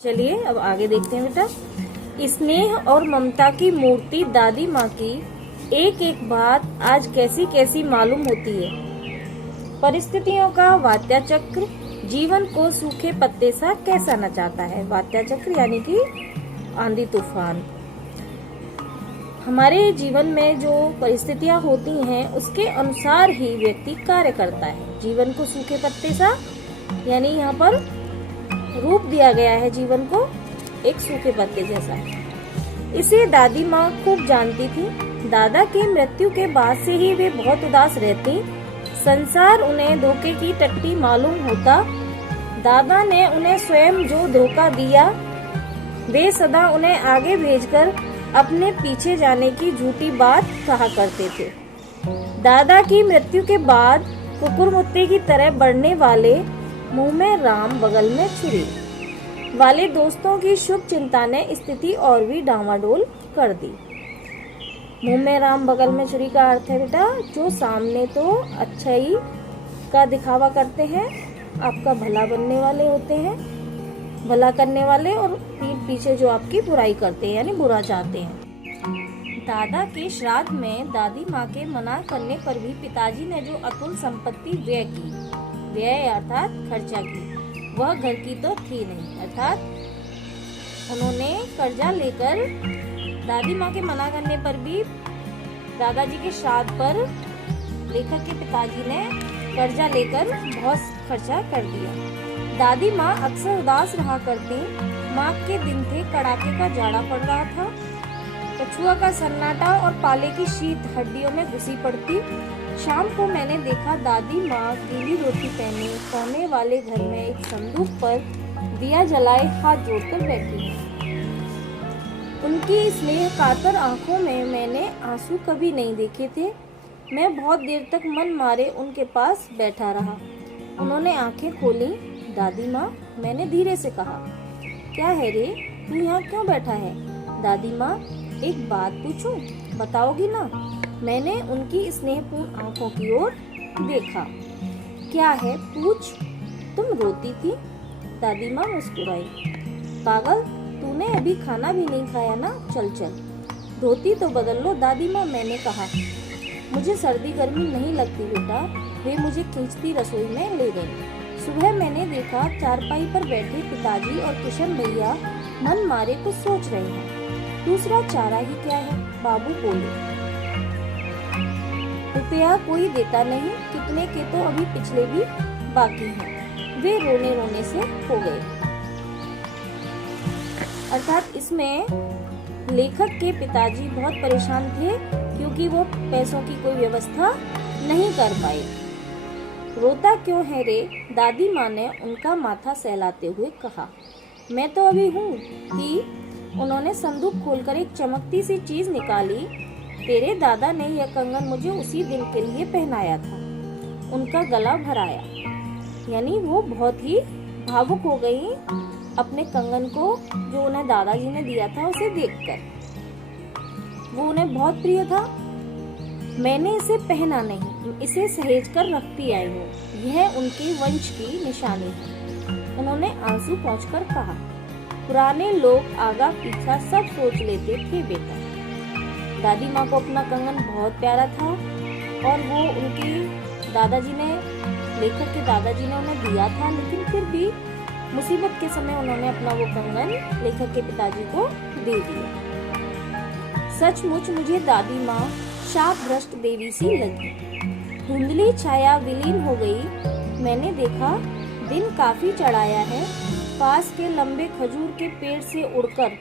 चलिए अब आगे देखते हैं बेटा। स्नेह और ममता की मूर्ति दादी माँ की एक एक बात आज कैसी कैसी मालूम होती है। परिस्थितियों का वात्या चक्र जीवन को सूखे पत्ते सा कैसा नचाता है। वात्या चक्र यानी कि आंधी तूफान। हमारे जीवन में जो परिस्थितियां होती हैं उसके अनुसार ही व्यक्ति कार्य करता है। जीवन को सूखे पत्ते सा यानी यहाँ पर रूप दिया गया है जीवन को एक सूखे पत्ते जैसा। इसे दादी माँ खूब जानती थी। दादा की मृत्यु के बाद से ही वे बहुत उदास रहती। संसार उन्हें धोखे की टट्टी मालूम होता। दादा ने उन्हें स्वयं जो धोखा दिया वे सदा उन्हें आगे भेजकर अपने पीछे जाने की झूठी बात कहा करते थे। दादा की मृत्यु के बाद कुकुरमुत्ते की तरह बढ़ने वाले मुंह में राम बगल में छुरी वाले दोस्तों की शुभ चिंता ने स्थिति और भी डामाडोल कर दी। मुंह में राम बगल में छुरी का अर्थ है बेटा जो सामने तो अच्छाई का दिखावा करते हैं, आपका भला बनने वाले होते हैं, भला करने वाले, और पीठ पीछे जो आपकी बुराई करते हैं यानी बुरा चाहते हैं। दादा के श्राद्ध में दादी माँ के मना करने पर भी पिताजी ने जो अतुल संपत्ति व्यय की, व्यय अर्थात खर्चा की, वह घर की तो थी नहीं। अर्थात उन्होंने कर्जा लेकर दादी माँ के मना करने पर भी दादाजी के श्राद्ध पर लेखक के पिताजी ने कर्जा लेकर बहुत खर्चा कर दिया। दादी माँ अक्सर उदास रहा करती। माँ के दिन थे, कड़ाके का जाड़ा पड़ रहा था, कछुआ का सन्नाटा और पाले की शीत हड्डियों में घुसी पड़ती। शाम को मैंने देखा दादी माँ गीली रोटी पहने कोने वाले घर में एक संदूक पर दिया जलाए हाथ जोड़कर बैठी है। उनकी स्नेह कातर आंखों में मैंने आंसू कभी नहीं देखे थे। मैं बहुत देर तक मन मारे उनके पास बैठा रहा। उन्होंने आंखें खोली। दादी माँ, मैंने धीरे से कहा, क्या है रे, तू यहाँ क्यों बैठा है? दादी माँ, एक बात पूछूं, बताओगी ना? मैंने उनकी स्नेहपूर्ण आंखों की ओर देखा। क्या है, पूछ। तुम रोती थी। दादी माँ मुस्कुराई। पागल, तूने अभी खाना भी नहीं खाया ना? चल चल, धोती तो बदल लो। दादी माँ, मैंने कहा, मुझे सर्दी गर्मी नहीं लगती बेटा। वे मुझे खींचती रसोई में ले गई। सुबह मैंने देखा चारपाई पर बैठे पिताजी और किशन भैया मन मारे कुछ सोच रहे हैं। दूसरा चारा ही क्या है, बाबू बोले। रुपया कोई देता नहीं, कितने के तो अभी पिछले भी बाकी हैं। वे रोने रोने से हो गए। अर्थात इसमें लेखक के पिताजी बहुत परेशान थे क्योंकि वो पैसों की कोई व्यवस्था नहीं कर पाए। रोता क्यों है रे? दादी माँ ने उनका माथा सहलाते हुए कहा। मैं तो अभी हूँ कि उन्होंने संदूक खोलकर एक चमकती सी चीज निकाली। तेरे दादा ने यह कंगन मुझे उसी दिन के लिए पहनाया था। उनका गला भराया, यानी वो बहुत ही भावुक हो गई अपने कंगन को जो उन्हें दादाजी ने दिया था उसे देखकर। वो उन्हें बहुत प्रिय था। मैंने इसे पहना नहीं, इसे सहेज कर रखती आई हूँ। यह उनके वंश की निशानी है। उन्होंने आंसू पोंछकर कहा। पुराने लोग आगा पीछा सब सोच लेते थे बेटा। दादी माँ को अपना कंगन बहुत प्यारा था और वो उनकी दादाजी ने, लेखक के दादाजी ने उन्हें दिया था, लेकिन फिर भी मुसीबत के समय उन्होंने अपना वो कंगन लेखक के पिताजी को दे दिया। सचमुच मुझे दादी माँ शापभ्रष्ट देवी सी लगी। धुंधली छाया विलीन हो गई। मैंने देखा दिन काफी चढ़ाया है। पास के लंबे खजूर के पेड़ से उड़कर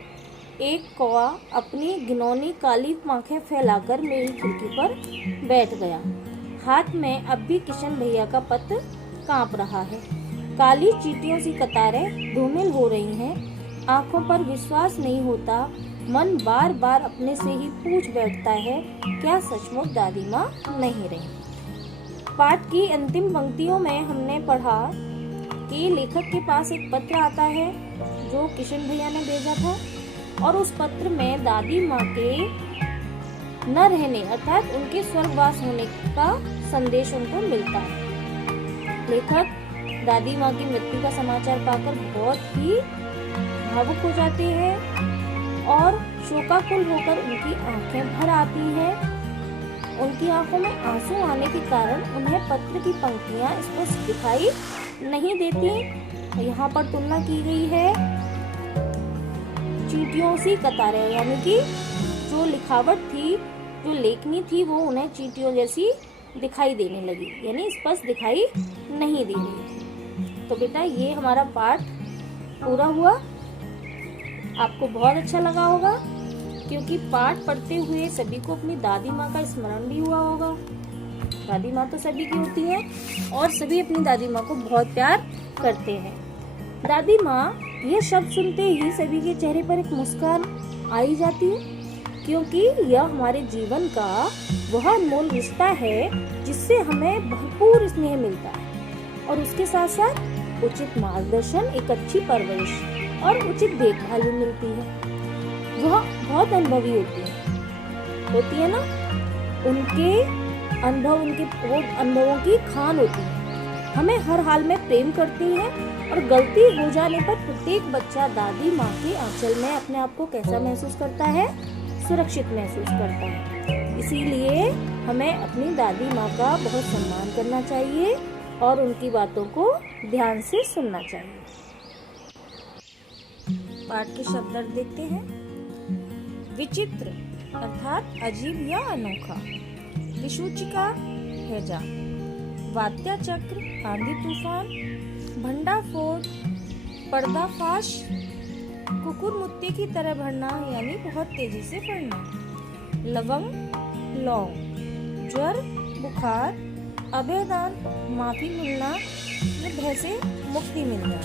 एक कौवा अपनी घिनौनी काली आंखें फैलाकर मेरी खिड़की पर बैठ गया। हाथ में अब भी किशन भैया का पत्र कांप रहा है। काली चींटियों सी कतारें धूमिल हो रही हैं। आंखों पर विश्वास नहीं होता। मन बार बार अपने से ही पूछ बैठता है, क्या सचमुच दादी माँ नहीं रही? पाठ की अंतिम पंक्तियों में हमने पढ़ा कि लेखक के पास एक पत्र आता है जो किशन भैया ने भेजा था और उस पत्र में दादी माँ के न रहने अर्थात उनके स्वर्गवास होने का संदेश उनको मिलता है। लेखक दादी माँ की मृत्यु का समाचार पाकर बहुत ही भावुक हो जाते हैं और शोकाकुल होकर उनकी आंखें भर आती हैं। उनकी आंखों में आंसू आने के कारण उन्हें पत्र की पंक्तियां स्पष्ट दिखाई नहीं देती। यहाँ पर तुलना की गई है चींटियों सी कतारें, यानी कि जो लिखावट थी, जो लेखनी थी, वो उन्हें चींटियों जैसी दिखाई देने लगी, यानी स्पष्ट दिखाई नहीं दे रही। तो बेटा ये हमारा पाठ पूरा हुआ। आपको बहुत अच्छा लगा होगा, क्योंकि पाठ पढ़ते हुए सभी को अपनी दादी माँ का स्मरण भी हुआ होगा। दादी माँ तो सभी की होती है और सभी अपनी दादी माँ को बहुत प्यार करते हैं। दादी माँ यह शब्द सुनते ही सभी के चेहरे पर एक मुस्कान आ ही जाती है, क्योंकि यह हमारे जीवन का वह अनमोल रिश्ता है जिससे हमें भरपूर स्नेह मिलता है और उसके साथ साथ उचित मार्गदर्शन, एक अच्छी परवरिश और उचित देखभाल भी मिलती है। वह बहुत अनुभवी होती है ना, उनके अनुभव, वो अनुभवों की खान होती है। हमें हर हाल में प्रेम करती है और गलती हो जाने पर प्रत्येक बच्चा दादी माँ के आंचल में अपने आप को कैसा महसूस करता है? सुरक्षित महसूस करता है। इसीलिए हमें अपनी दादी माँ का बहुत सम्मान करना चाहिए और उनकी बातों को ध्यान से सुनना चाहिए। पाठ के शब्द अर्थ देखते हैं। विचित्र अर्थात अजीब या अनोखा, विसूचिका हैजा, वात्या चक्र आंधी तूफान, भंडाफोड़ पर्दाफाश, कुकुर मुत्ते की तरह भरना यानी बहुत तेजी से फड़ना, लवंग लौंग, ज्वर बुखार, अभयदान माफी मिलना, भय से मुक्ति मिलना।